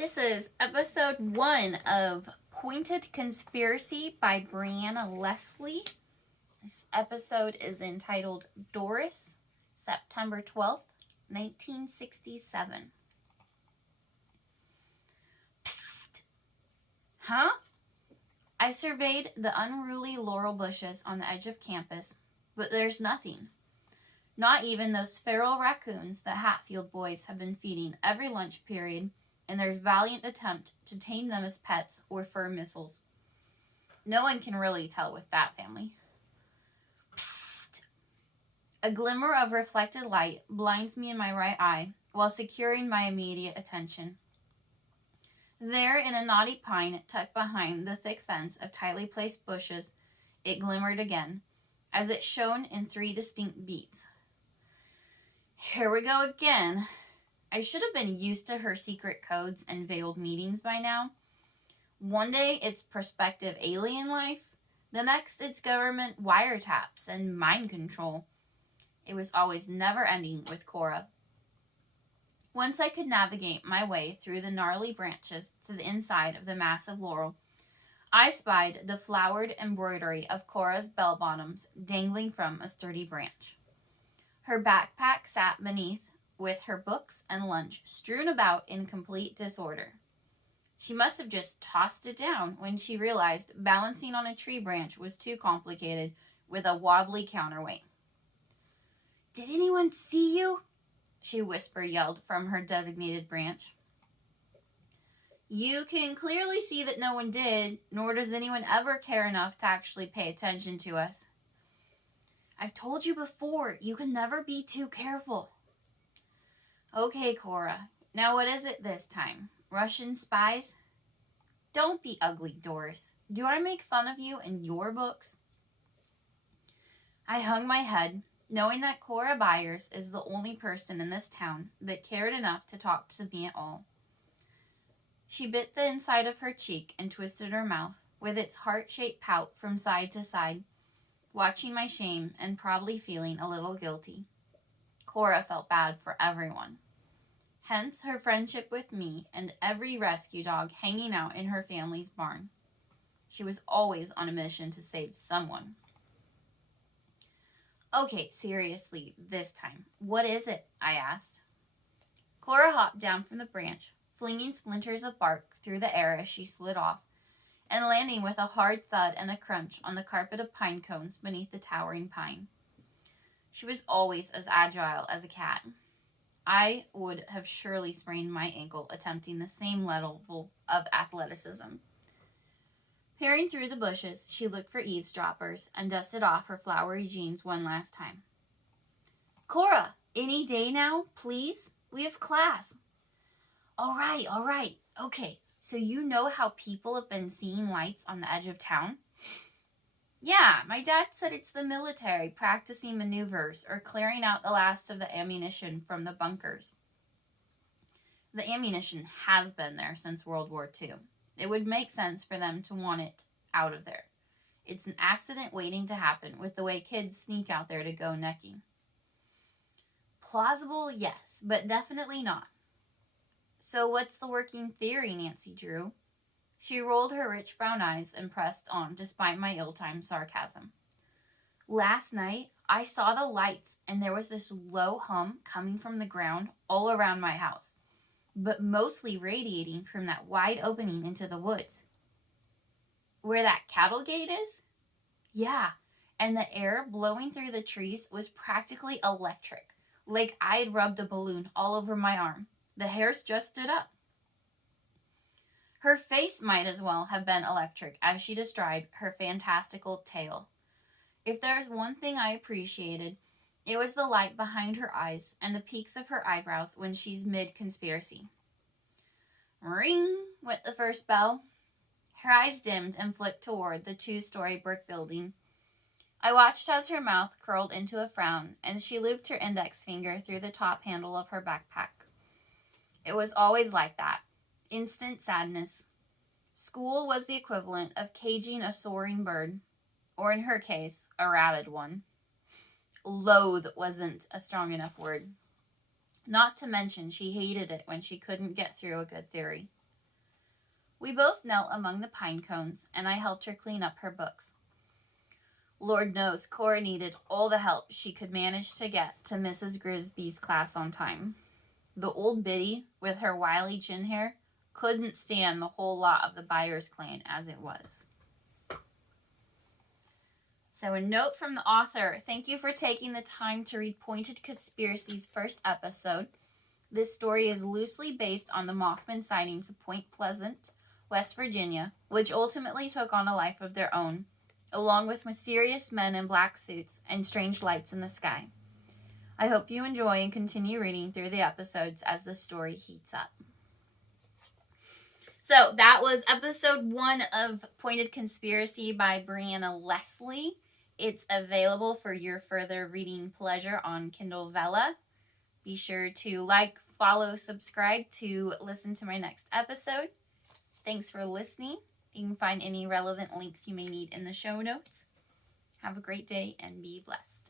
This is episode 1 of Pointed Conspiracy by Breanna Leslie. This episode is entitled Doris, September 12th, 1967. Psst! Huh? I surveyed the unruly laurel bushes on the edge of campus, but there's nothing. Not even those feral raccoons that Hatfield boys have been feeding every lunch period in their valiant attempt to tame them as pets or fur missiles. No one can really tell with that family. Psst! A glimmer of reflected light blinds me in my right eye while securing my immediate attention. There, in a knotty pine tucked behind the thick fence of tightly placed bushes, it glimmered again, as it shone in 3 distinct beats. Here we go again. I should have been used to her secret codes and veiled meetings by now. One day it's prospective alien life, the next it's government wiretaps and mind control. It was always never ending with Cora. Once I could navigate my way through the gnarly branches to the inside of the massive laurel, I spied the flowered embroidery of Cora's bell bottoms dangling from a sturdy branch. Her backpack sat beneath, with her books and lunch strewn about in complete disorder. She must have just tossed it down when she realized balancing on a tree branch was too complicated with a wobbly counterweight. "Did anyone see you?" she whisper-yelled from her designated branch. You can clearly see that no one did, nor does anyone ever care enough to actually pay attention to us. I've told you before, you can never be too careful. Okay, Cora. Now what is it this time? Russian spies? Don't be ugly, Doris. Do I make fun of you in your books? I hung my head, knowing that Cora Byers is the only person in this town that cared enough to talk to me at all. She bit the inside of her cheek and twisted her mouth, with its heart-shaped pout from side to side, watching my shame and probably feeling a little guilty. Cora felt bad for everyone. Hence her friendship with me and every rescue dog hanging out in her family's barn. She was always on a mission to save someone. Okay, seriously, this time. What is it? I asked. Cora hopped down from the branch, flinging splinters of bark through the air as she slid off, and landing with a hard thud and a crunch on the carpet of pine cones beneath the towering pine. She was always as agile as a cat. I would have surely sprained my ankle attempting the same level of athleticism. Peering through the bushes, she looked for eavesdroppers and dusted off her flowery jeans one last time. Cora, any day now, please? We have class. All right. Okay, so you know how people have been seeing lights on the edge of town? Yeah, my dad said it's the military practicing maneuvers or clearing out the last of the ammunition from the bunkers. The ammunition has been there since World War II. It would make sense for them to want it out of there. It's an accident waiting to happen with the way kids sneak out there to go necking. Plausible, yes, but definitely not. So what's the working theory, Nancy Drew? She rolled her rich brown eyes and pressed on despite my ill-timed sarcasm. Last night, I saw the lights and there was this low hum coming from the ground all around my house, but mostly radiating from that wide opening into the woods. Where that cattle gate is? Yeah, and the air blowing through the trees was practically electric, like I'd rubbed a balloon all over my arm. The hairs just stood up. Her face might as well have been electric as she described her fantastical tale. If there's one thing I appreciated, it was the light behind her eyes and the peaks of her eyebrows when she's mid-conspiracy. Ring went the first bell. Her eyes dimmed and flipped toward the 2-story brick building. I watched as her mouth curled into a frown and she looped her index finger through the top handle of her backpack. It was always like that. Instant sadness. School was the equivalent of caging a soaring bird, or in her case, a rabid one. Loathe wasn't a strong enough word. Not to mention she hated it when she couldn't get through a good theory. We both knelt among the pine cones, and I helped her clean up her books. Lord knows Cora needed all the help she could manage to get to Mrs. Grisby's class on time. The old biddy, with her wily chin hair, couldn't stand the whole lot of the Byers clan as it was. So a note from the author: thank you for taking the time to read Pointed Conspiracy's first episode. This story is loosely based on the Mothman sightings of Point Pleasant, West Virginia, which ultimately took on a life of their own, along with mysterious men in black suits and strange lights in the sky. I hope you enjoy and continue reading through the episodes as the story heats up. So that was episode 1 of Pointed Conspiracy by Breanna Leslie. It's available for your further reading pleasure on Kindle Vella. Be sure to like, follow, subscribe to listen to my next episode. Thanks for listening. You can find any relevant links you may need in the show notes. Have a great day and be blessed.